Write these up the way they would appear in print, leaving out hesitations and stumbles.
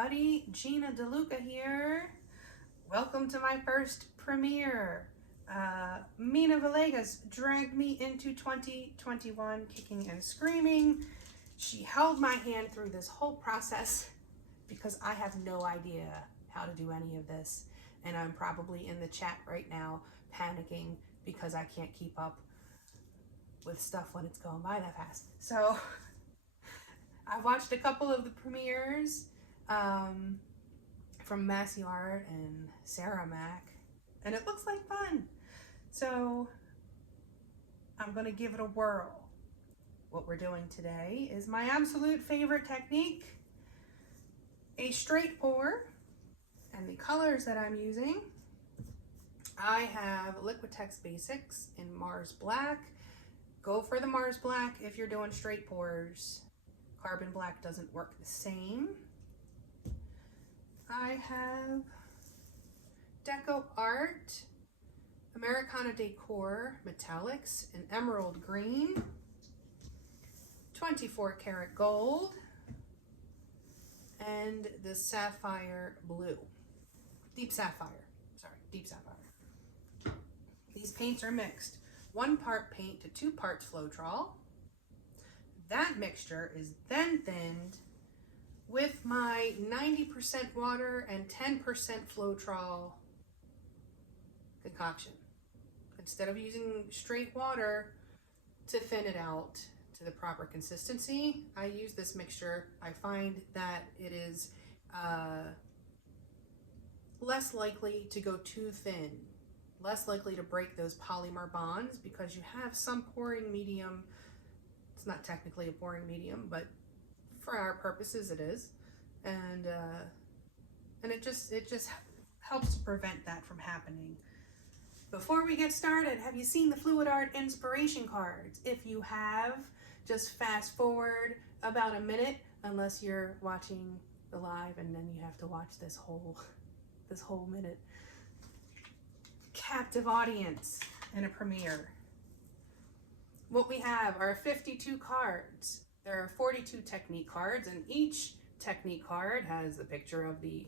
everybody, Gina DeLuca here. Welcome to my first premiere. Mina Villegas dragged me into 2021 kicking and screaming. She held my hand through this whole process because I have no idea how to do any of this. And I'm probably in the chat right now panicking because I can't keep up with stuff when it's going by that fast. So I watched a couple of the premieres from Massey Art and Sarah Mac, and it looks like fun. So I'm gonna give it a whirl. What we're doing today is my absolute favorite technique, a straight pour, and the colors that I'm using. I have Liquitex Basics in Mars Black. Go for the Mars Black if you're doing straight pours. Carbon black doesn't work the same. I have DecoArt Americana Decor Metallics in Emerald Green, 24 karat gold, and the Sapphire Blue. Deep Sapphire. These paints are mixed. 1 part paint to 2 parts Floetrol. That mixture is then thinned with my 90% water and 10% Floetrol concoction. Instead of using straight water to thin it out to the proper consistency, I use this mixture. I find that it is less likely to go too thin, less likely to break those polymer bonds because you have some pouring medium. It's not technically a pouring medium, but for our purposes it is, and it just helps to prevent that from happening. Before we get started, have you seen the Fluid Art inspiration cards? If you have, just fast forward about a minute, unless you're watching the live, and then you have to watch this whole minute. Captive audience in a premiere. What we have are 52 cards. There are 42 technique cards, and each technique card has a picture of the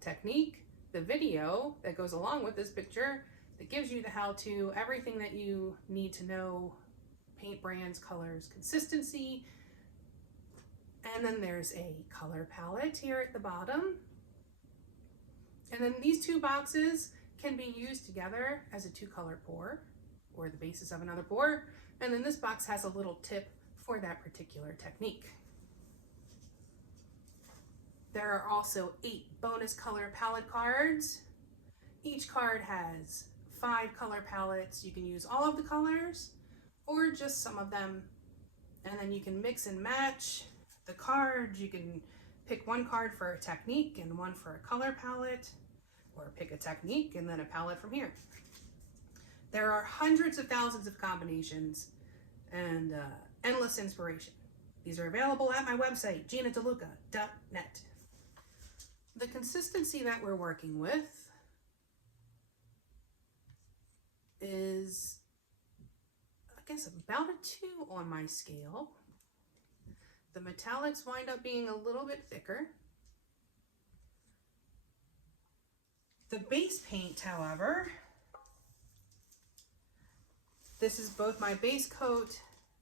technique, the video that goes along with this picture that gives you the how-to, everything that you need to know, paint brands, colors, consistency. And then there's a color palette here at the bottom. And then these 2 boxes can be used together as a 2-color pour, or the basis of another pour, and then this box has a little tip for that particular technique. There are also 8 bonus color palette cards. Each card has 5 color palettes. You can use all of the colors or just some of them, and then you can mix and match the cards. You can pick 1 card for a technique and 1 for a color palette, or pick a technique and then a palette from here. There are hundreds of thousands of combinations and endless inspiration. These are available at my website, ginadeluca.net. The consistency that we're working with is, I guess, about a 2 on my scale. The metallics wind up being a little bit thicker. The base paint, however, this is both my base coat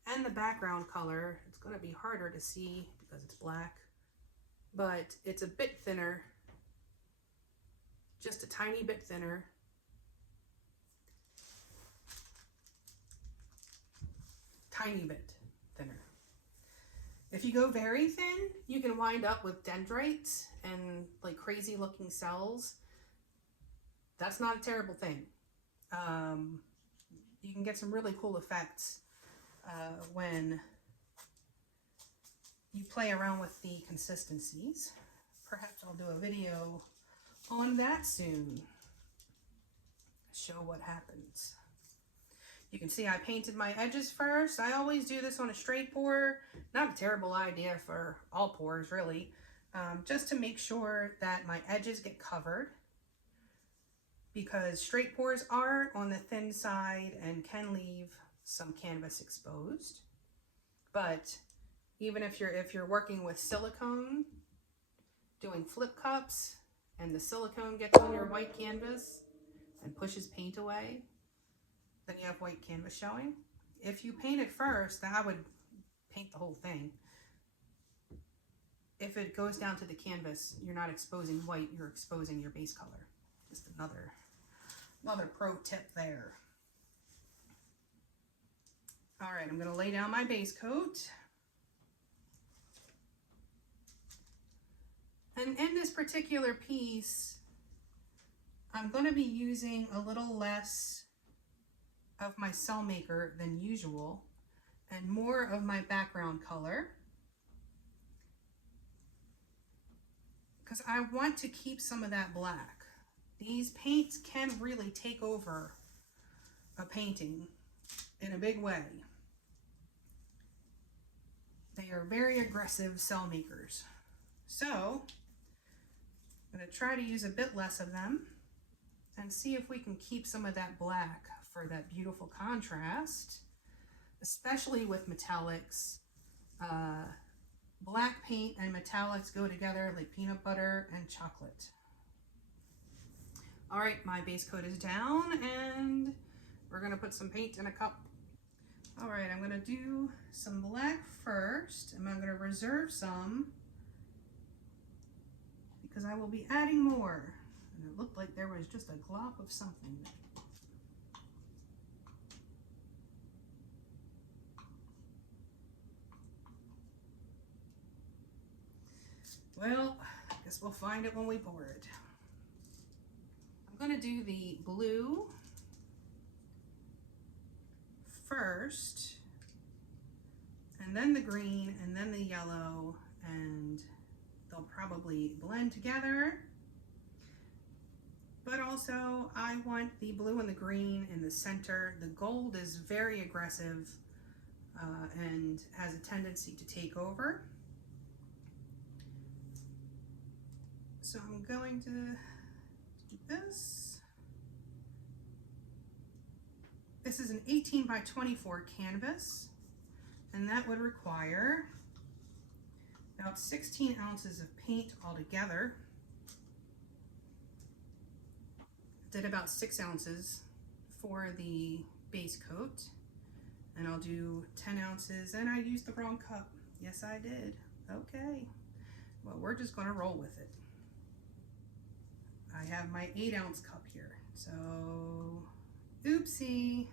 and the background color. It's going to be harder to see because it's black, but it's a bit thinner, just a tiny bit thinner. Tiny bit thinner. If you go very thin, you can wind up with dendrites and like crazy looking cells. That's not a terrible thing. You can get some really cool effects when you play around with the consistencies. Perhaps I'll do a video on that soon. Show what happens. You can see I painted my edges first. I always do this on a straight pour. Not a terrible idea for all pours, really. Just to make sure that my edges get covered, because straight pours are on the thin side and can leave some canvas exposed. But even if you're working with silicone, doing flip cups and the silicone gets on your white canvas and pushes paint away, then you have white canvas showing. If you paint it first, then I would paint the whole thing. If it goes down to the canvas, you're not exposing white, you're exposing your base color. Just another pro tip there. All right, I'm going to lay down my base coat. And in this particular piece, I'm going to be using a little less of my cell maker than usual and more of my background color, because I want to keep some of that black. These paints can really take over a painting in a big way. They are very aggressive cell makers. So I'm going to try to use a bit less of them and see if we can keep some of that black for that beautiful contrast, especially with metallics. Black paint and metallics go together like peanut butter and chocolate. All right, my base coat is down and we're going to put some paint in a cup. All right, I'm going to do some black first, and I'm going to reserve some because I will be adding more. And it looked like there was just a glop of something. Well, I guess we'll find it when we pour it. I'm going to do the blue first, and then the green, and then the yellow, and they'll probably blend together. But also, I want the blue and the green in the center. The gold is very aggressive and has a tendency to take over. So I'm going to do this. This is an 18 by 24 canvas, and that would require about 16 ounces of paint altogether. Did about 6 ounces for the base coat, and I'll do 10 ounces, and I used the wrong cup. Yes, I did. Okay. Well, we're just going to roll with it. I have my 8-ounce cup here, so oopsie.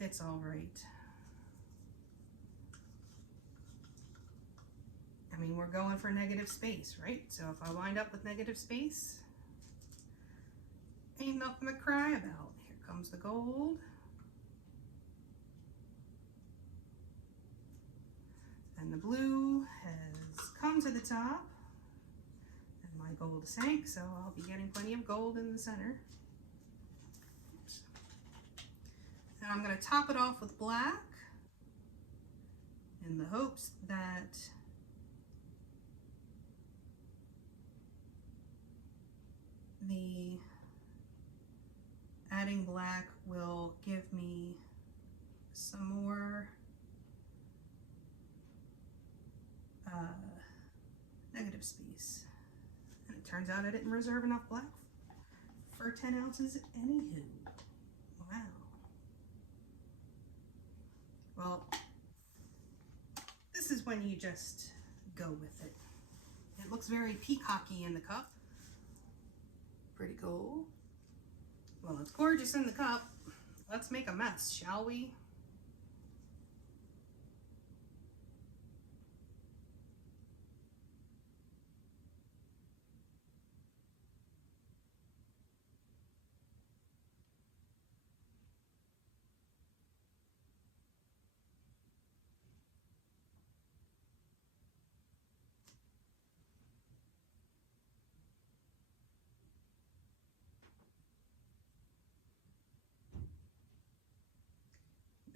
It's all right. I mean, we're going for negative space, right? So if I wind up with negative space, ain't nothing to cry about. Here comes the gold. And the blue has come to the top. And my gold sank, so I'll be getting plenty of gold in the center. Oops. And I'm going to top it off with black in the hopes that the adding black will give me some more negative space. And it turns out I didn't reserve enough black for 10 ounces anywho. Wow. Well, this is when you just go with it. It looks very peacocky in the cup. Pretty cool. Well, it's gorgeous in the cup. Let's make a mess, shall we?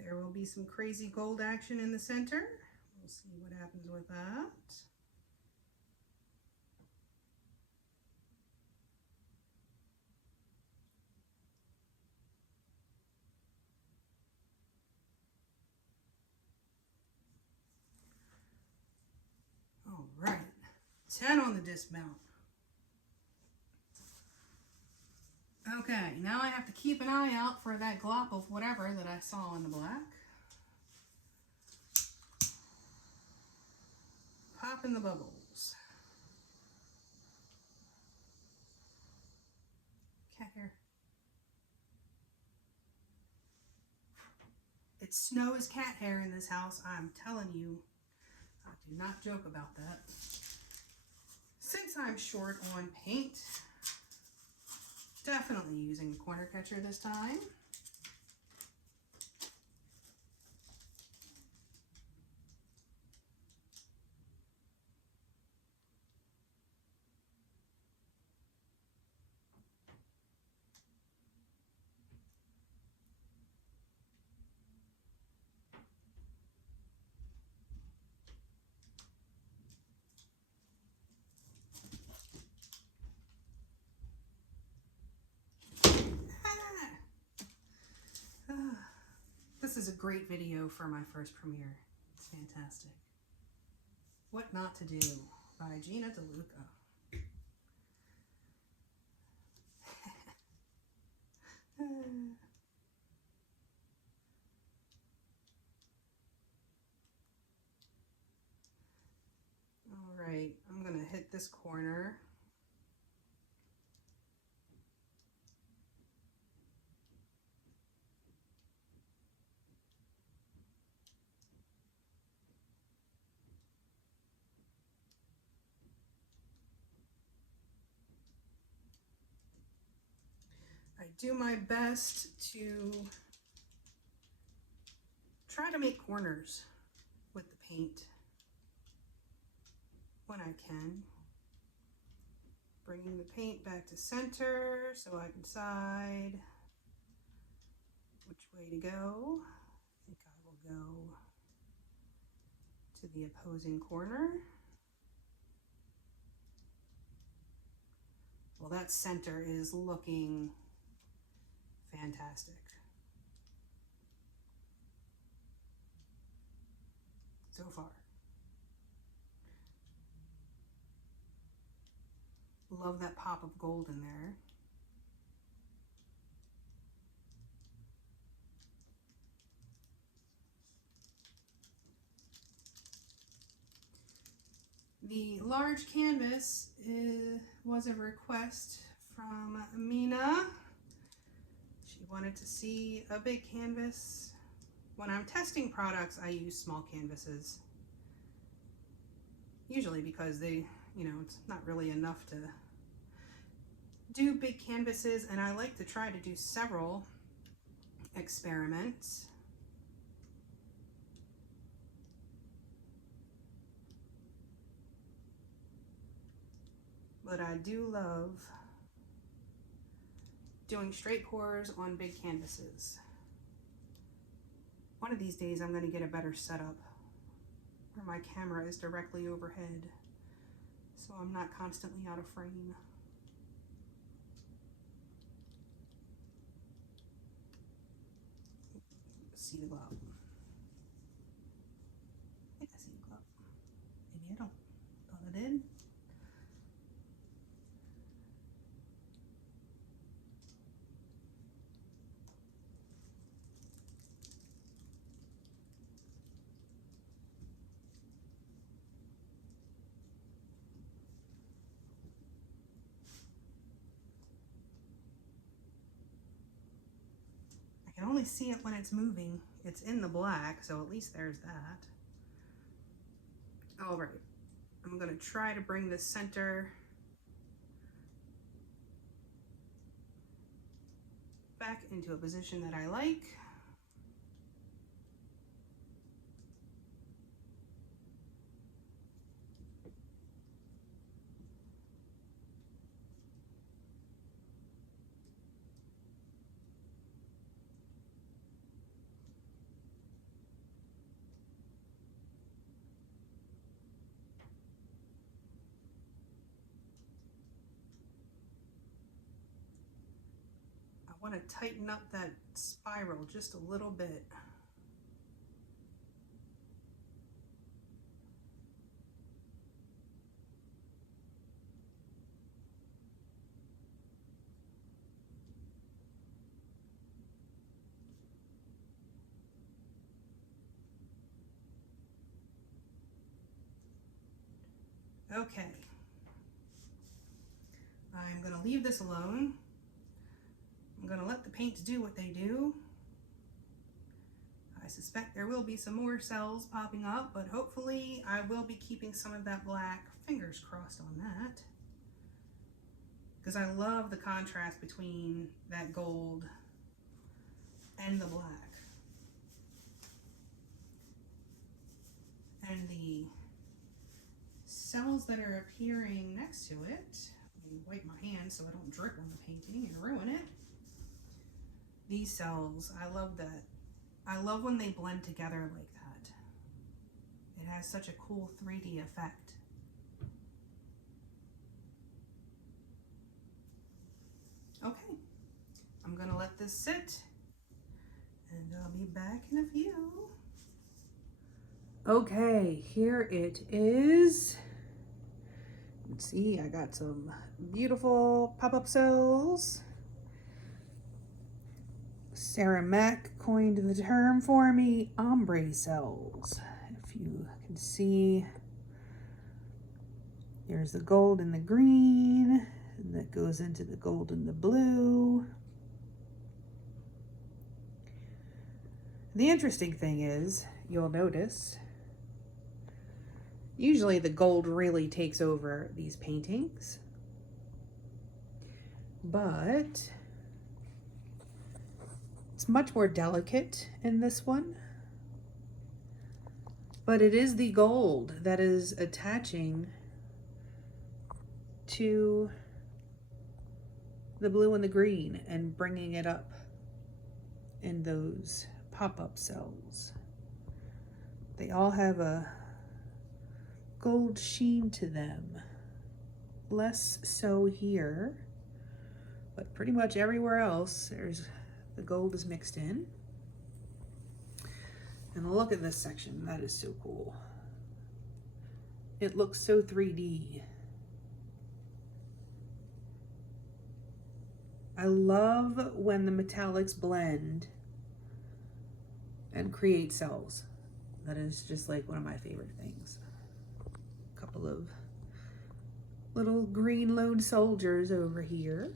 There will be some crazy gold action in the center. We'll see what happens with that. 10 on the dismount. Okay, now I have to keep an eye out for that glop of whatever that I saw in the black. Pop in the bubbles. Cat hair. It snows cat hair in this house, I'm telling you. I do not joke about that. Since I'm short on paint, definitely using the corner catcher this time. This is a great video for my first premiere. It's fantastic. What Not to Do by Gina DeLuca. All right, I'm gonna hit this corner. I do my best to try to make corners with the paint when I can. Bringing the paint back to center so I can decide which way to go. I think I will go to the opposing corner. Well, that center is looking fantastic. So far. Love that pop of gold in there. The large canvas was a request from Mina. She wanted to see a big canvas. When I'm testing products, I use small canvases. Usually because they, it's not really enough to do big canvases, and I like to try to do several experiments. But I do love doing straight pours on big canvases. One of these days I'm going to get a better setup where my camera is directly overhead, so I'm not constantly out of frame. See the glove. I think I see the glove. Maybe I don't. Thought I did. I can only see it when it's moving. It's in the black, so at least there's that. All right, I'm gonna try to bring the center back into a position that I like. I want to tighten up that spiral just a little bit. Okay. I'm going to leave this alone. I'm going to let the paints do what they do. I suspect there will be some more cells popping up, but hopefully I will be keeping some of that black. Fingers crossed on that. Because I love the contrast between that gold and the black. And the cells that are appearing next to it, let me wipe my hands so I don't drip on the painting and ruin it. These cells, I love that. I love when they blend together like that. It has such a cool 3D effect. Okay, I'm gonna let this sit and I'll be back in a few. Okay, here it is. Let's see, I got some beautiful pop-up cells. Sarah Mack coined the term for me, ombre cells. If you can see, there's the gold and the green, and that goes into the gold and the blue. The interesting thing is, you'll notice, usually the gold really takes over these paintings, but it's much more delicate in this one. But it is the gold that is attaching to the blue and the green and bringing it up in those pop-up cells. They all have a gold sheen to them. Less so here, but pretty much everywhere else the gold is mixed in. And look at this section, that is so cool. It looks so 3D. I love when the metallics blend and create cells. That is just like one of my favorite things. A couple of little green lone soldiers over here.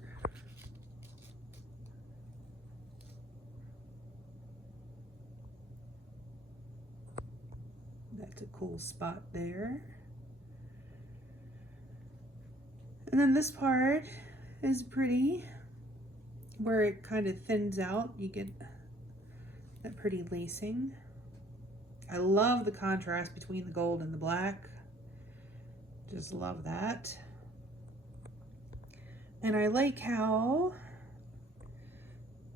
That's a cool spot there. And then this part is pretty, where it kind of thins out. You get that pretty lacing. I love the contrast between the gold and the black. Just love that. And I like how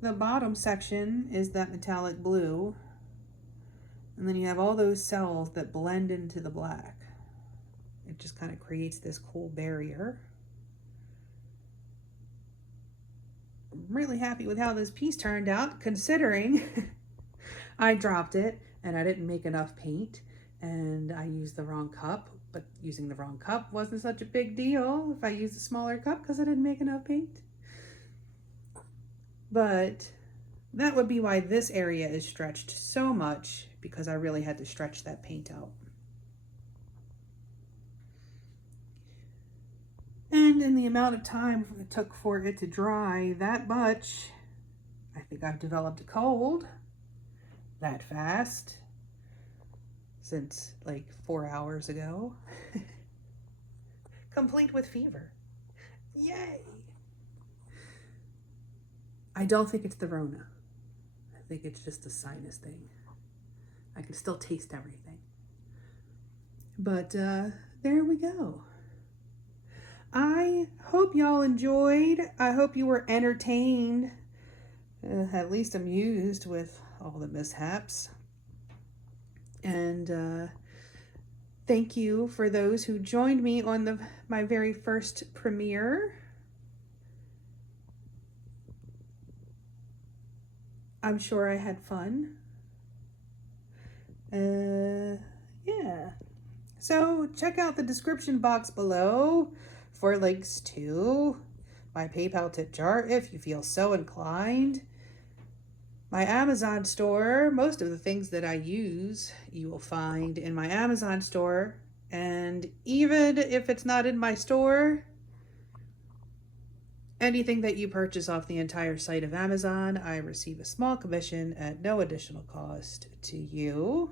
the bottom section is that metallic blue, and then you have all those cells that blend into the black. It just kind of creates this cool barrier. I'm really happy with how this piece turned out, considering I dropped it and I didn't make enough paint and I used the wrong cup. But using the wrong cup wasn't such a big deal if I used a smaller cup because I didn't make enough paint. But that would be why this area is stretched so much, because I really had to stretch that paint out. And in the amount of time it took for it to dry that much, I think I've developed a cold that fast since like 4 hours ago. Complete with fever. Yay! I don't think it's the Rona. I think it's just a sinus thing. I can still taste everything. But there we go. I hope y'all enjoyed. I hope you were entertained, at least amused with all the mishaps. And thank you for those who joined me on my very first premiere. I'm sure I had fun. Yeah. So check out the description box below for links to my PayPal tip jar if you feel so inclined. My Amazon store, most of the things that I use, you will find in my Amazon store And even if it's not in my store, anything that you purchase off the entire site of Amazon, I receive a small commission at no additional cost to you.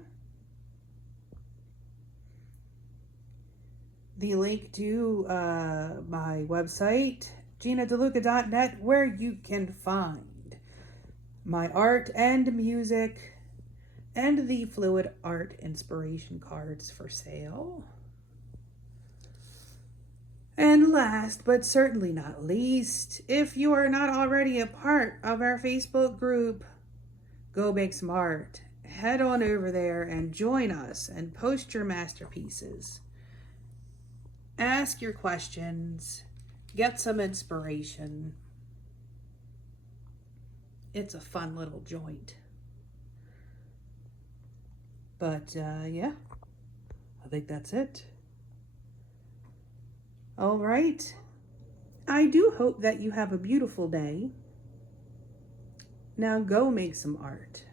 The link to my website, GinaDeLuca.net, where you can find my art and music and the fluid art inspiration cards for sale. And last but certainly not least, if you are not already a part of our Facebook group, Go Make Some Art, head on over there and join us and post your masterpieces. Ask your questions, get some inspiration. It's a fun little joint. But yeah, I think that's it. All right. I do hope that you have a beautiful day. Now go make some art.